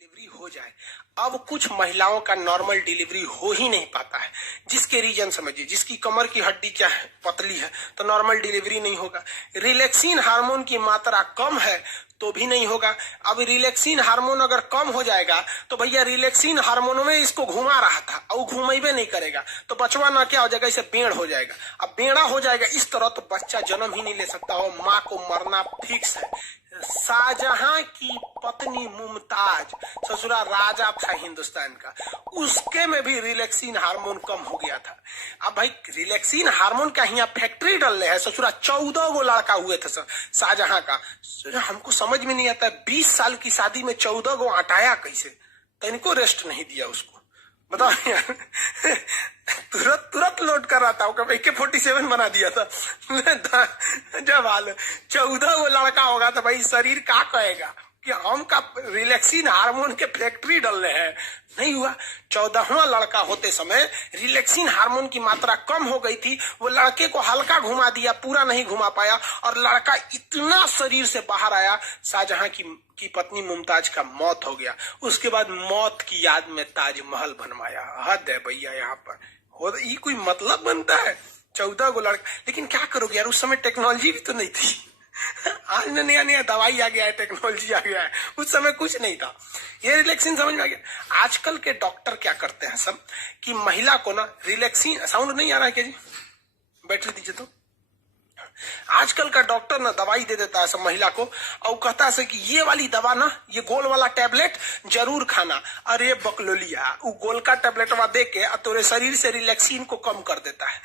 Delivery हो जाए। अब कुछ महिलाओं का नॉर्मल डिलीवरी हो ही नहीं पाता है, जिसके रीजन समझिए, जिसकी कमर की हड्डी क्या है, पतली है, तो नॉर्मल डिलीवरी नहीं होगा। रिलैक्सिन हार्मोन की मात्रा कम है तो भी नहीं होगा। अब रिलैक्सिन हार्मोन अगर कम हो जाएगा तो भैया रिलैक्सिन हार्मोन में इसको घुमा रहा था और घुमेबे नहीं करेगा तो बचवा ना क्या हो जाएगा, इसे बेड़ हो जाएगा। अब बेड़ा हो जाएगा इस तरह तो बच्चा जन्म ही नहीं ले सकता हो, माँ को मरना फिक्स है। शाहजहां की पत्नी मुमताज ससुरा राजा था हिंदुस्तान का, उसके में भी रिलैक्सिन हार्मोन कम हो गया था। अब भाई रिलैक्सिन हार्मोन का यहाँ फैक्ट्री डल रहे हैं, ससुरा 14 गो लड़का हुए थे शाहजहां का। हमको समझ में नहीं आता 20 साल की शादी में 14 गो हटाया कैसे, तो इनको रेस्ट नहीं दिया उसको, बताओ यार। तुरंत लोड कर रहा था, AK-47 बना दिया था। जब हाल 14 वो लड़का होगा तो भाई शरीर क्या कहेगा कि हम का रिलैक्सिन हार्मोन के फैक्ट्री डल रहे हैं। नहीं हुआ। 14वां लड़का होते समय रिलैक्सिन हार्मोन की मात्रा कम हो गई थी, वो लड़के को हल्का घुमा दिया, पूरा नहीं घुमा पाया और लड़का इतना शरीर से बाहर आया, शाहजहां की पत्नी मुमताज का मौत हो गया। उसके बाद मौत की याद में ताजमहल बनवाया। हद है भैया यहाँ पर, ये कोई मतलब बनता है? 14 गो लड़का, लेकिन क्या करोगे यार, उस समय टेक्नोलॉजी भी तो नहीं थी। आज नया नया दवाई आ गया है, टेक्नोलॉजी आ गया है, उस समय कुछ नहीं था। ये रिलैक्सिन समझ में आ गया। आजकल के डॉक्टर क्या करते हैं सब कि महिला को ना रिलैक्सिन, साउंड नहीं आ रहा है क्या जी, बैटरी दीजिए तो। आजकल का डॉक्टर ना दवाई दे देता है सब महिला को और कहता है कि ये वाली दवा ना, ये गोल वाला टैबलेट जरूर खाना। अरे बकलोलिया, वो गोल का टैबलेटवा दे के तोरे शरीर से रिलैक्सिन को कम कर देता है।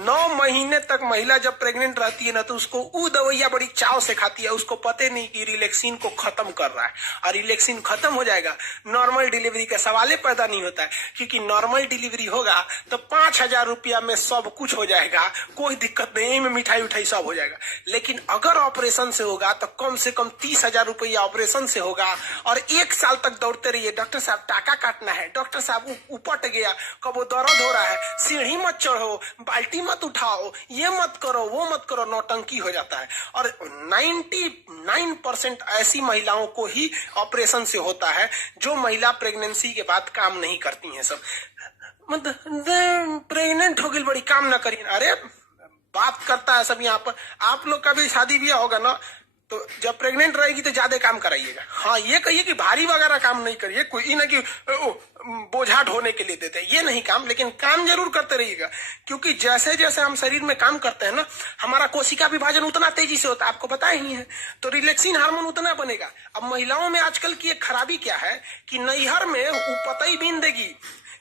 9 महीने तक महिला जब प्रेग्नेंट रहती है ना तो उसको वो दवाइयां बड़ी चाव से खाती है, उसको पता नहीं कि रिलैक्सिन को खत्म कर रहा है। और रिलैक्सिन खत्म हो जाएगा, नॉर्मल डिलीवरी का सवाल पैदा नहीं होता है, क्योंकि नॉर्मल डिलीवरी होगा तो 5,000 रुपया में सब कुछ हो जाएगा, कोई दिक्कत नहीं, में मिठाई उठाई सब हो जाएगा। लेकिन अगर ऑपरेशन से होगा तो कम से कम 30,000 रुपया ऑपरेशन से होगा और 1 साल तक दौड़ते रहिए, डॉक्टर साहब टाका काटना है, डॉक्टर साहब उपट गया, कब वो दर्द हो रहा है, सीढ़ी मत चढ़ो, बाल्टी मत उठाओ, ये मत करो, वो मत करो, नौटंकी हो जाता है। और 99% ऐसी महिलाओं को ही ऑपरेशन से होता है जो महिला प्रेगनेंसी के बाद काम नहीं करती हैं। सब मतलब प्रेग्नेंट हो गई बड़ी काम ना करिए, अरे बात करता है सब यहाँ पर। आप लोग का भी शादी ब्याह होगा ना तो जब प्रेग्नेंट रहेगी तो ज्यादा काम कराइएगा। हाँ, ये कहिए कि भारी वगैरह काम नहीं करिए, कोई ना कि बोझा ढोने के लिए देते हैं, ये नहीं काम, लेकिन काम जरूर करते रहिएगा। क्योंकि जैसे जैसे हम शरीर में काम करते हैं ना, हमारा कोशिका विभाजन उतना तेजी से होता है, आपको पता ही है, तो रिलैक्सिन हार्मोन उतना बनेगा। अब महिलाओं में आजकल की एक खराबी क्या है कि नैहर में पतई बीन देगी,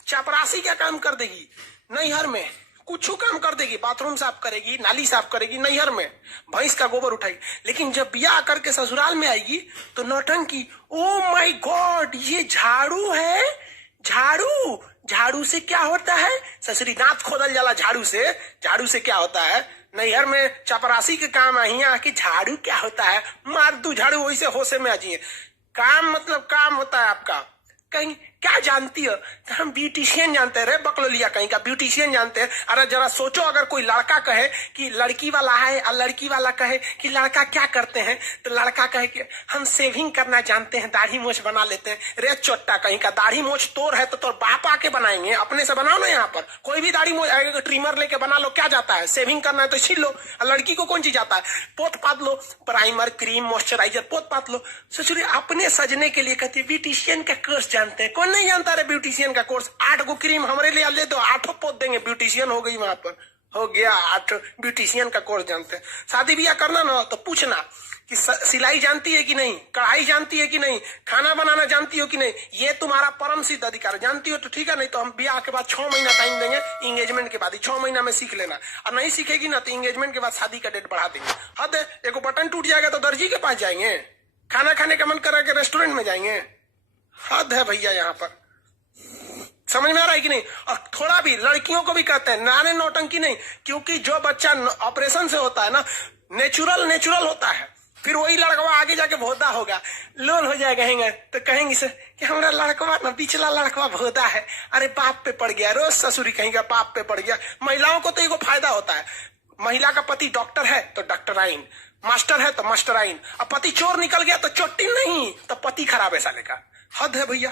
चपरासी क्या काम कर देगी, नैहर में कुछ काम कर देगी, बाथरूम साफ करेगी, नाली साफ करेगी, नैहर में भैंस का गोबर उठाएगी, लेकिन जब ब्याह करके ससुराल में आएगी तो नौटंकी। ओ माय गॉड, ये झाड़ू है, झाड़ू से क्या होता है? ससुरी दांत खोदल जाला झाड़ू से क्या होता है? नैहर में चपरासी के काम है, यहाँ की झाड़ू क्या होता है? मार दू झाड़ू, वैसे होशे में आ जाइए। काम मतलब काम होता है आपका। कहीं क्या जानती हो? तो हम ब्यूटिशियन जानते हैं रे बकलोलिया, कहीं का ब्यूटिशियन जानते हैं। अरे जरा सोचो, अगर कोई लड़का कहे कि लड़की वाला है और लड़की वाला कहे कि लड़का क्या करते हैं, तो लड़का कहे कि हम सेविंग करना जानते हैं, दाढ़ी मोछ बना लेते हैं। रे चोट्टा कहीं का, दाढ़ी मोछ तोर है तो तोर बाप आके बनाएंगे, अपने से बनाओ ना। यहाँ पर कोई भी दाढ़ी मोछ आएगा, ट्रिमर लेके बना लो, क्या जाता है? सेविंग करना है तो छील लो। लड़की को कौन चीज आता है? पोत पात लो, प्राइमर, क्रीम, मॉइस्चराइजर पोत पात लो। ससुरी अपने सजने के लिए कहती है ब्यूटिशियन का कोर्स जानते हैं। कौन नहीं जानता रे ब्यूटिशियन का कोर्स? 8 गो क्रीम हमारे लिए ले दो, 8 पोत देंगे, ब्यूटिशियन हो गई। वहां पर हो गया 8 ब्यूटिशियन का कोर्स जानते हैं। शादी ब्याह करना ना तो पूछना कि सिलाई जानती है कि नहीं, कढ़ाई जानती है कि नहीं, खाना बनाना जानती हो कि नहीं। ये तुम्हारा परम सिद्ध अधिकार। जानती हो तो ठीक है, नहीं तो हम ब्याह के बाद 6 महीना टाइम देंगे, इंगेजमेंट के बाद ही 6 महीना में सीख लेना। और नहीं सीखेगी ना तो इंगेजमेंट के बाद शादी का डेट बढ़ा देंगे। हद है, एक बटन टूट जाएगा तो दर्जी के पास जाएंगे, खाना खाने का मन करा के रेस्टोरेंट में जाएंगे। हद है भैया यहाँ पर, समझ में आ रहा है कि नहीं? और थोड़ा भी लड़कियों को भी कहते हैं नाने नौटंकी नहीं, क्योंकि जो बच्चा ऑपरेशन से होता है ना, नेचुरल होता है। फिर वही लड़कवा आगे जाके भोदा होगा, लोल हो जाएगा, कहेंगे तो कहेंगे से कि हमारा लड़कवा ना, पिछला लड़कवा भोदा है, अरे बाप पे पड़ गया, रोज ससुरी कहेंगे बाप पे पड़ गया। महिलाओं को तो एगो फायदा होता है, महिला का पति डॉक्टर है तो डॉक्टराइन, मास्टर है तो मास्टराइन, अब पति चोर निकल गया तो चोटी नहीं, तो पति खराब है साले का। हद है भैया।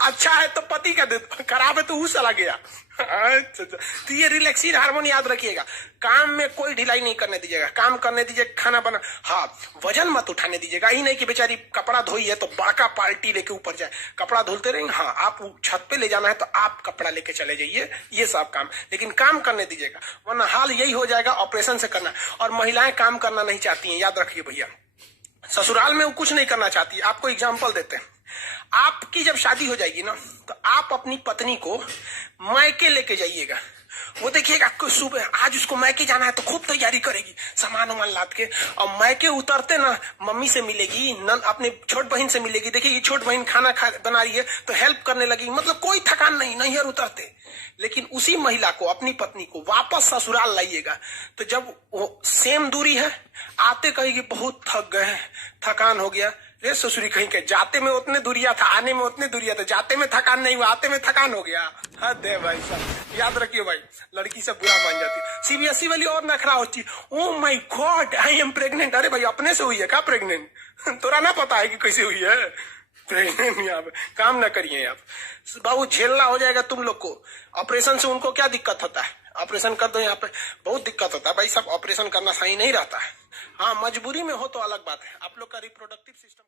अच्छा है तो पति का दे, खराब है तो वो चला गया। अच्छा, तो ये रिलैक्सिन हार्मोन याद रखिएगा। काम में कोई ढिलाई नहीं करने दीजिएगा, काम करने दीजिए, खाना बना, हाँ वजन मत उठाने दीजिएगा। ही नहीं कि बेचारी कपड़ा धोई है तो बड़का पार्टी लेके ऊपर जाए, कपड़ा धुलते रहेंगे। हाँ आप छत पे ले जाना है तो आप कपड़ा लेके चले जाइए, ये सब काम, लेकिन काम करने दीजिएगा, वरना हाल यही हो जाएगा ऑपरेशन से करना। और महिलाएं काम करना नहीं चाहती हैं, याद रखिए भैया। ससुराल में वो कुछ नहीं करना चाहती। आपको एग्जाम्पल देते हैं, आपकी जब शादी हो जाएगी ना तो आप अपनी पत्नी को मायके लेके जाइएगा। वो देखिएगा सुबह आज उसको मायके जाना है तो खूब तैयारी करेगी, सामान वामान लाद के, और मायके उतरते ना मम्मी से मिलेगी, अपने छोट बहन से मिलेगी, देखिए छोट बहन खाना बना रही है तो हेल्प करने लगेगी, मतलब कोई थकान नहीं, नैहर उतरते। लेकिन उसी महिला को, अपनी पत्नी को वापस ससुराल लाइएगा तो जब वो सेम दूरी है, आते कहेगी बहुत थक गए, थकान हो गया। रे ससुरी कहीं के, जाते में उतने दूरिया था, आने में उतने दूरिया था, जाते में थकान नहीं हुआ, आते में थकान हो गया। हद है भाई साहब, याद रखिए भाई, लड़की से बुरा मान जाती। सीबीएसई वाली और नखरा होती, oh my God I am pregnant. अरे भाई अपने से हुई है क्या प्रेग्नेंट? तोरा ना पता है कि कैसे हुई है प्रेग्नेंट? यहाँ पे काम ना करिए आप बाबू, झेलना हो जाएगा तुम लोग को। ऑपरेशन से उनको क्या दिक्कत होता है, ऑपरेशन कर दो, यहाँ पे बहुत दिक्कत होता है भाई साहब, ऑपरेशन करना सही नहीं रहता है। हाँ मजबूरी में हो तो अलग बात है। आप लोग का रिप्रोडक्टिव सिस्टम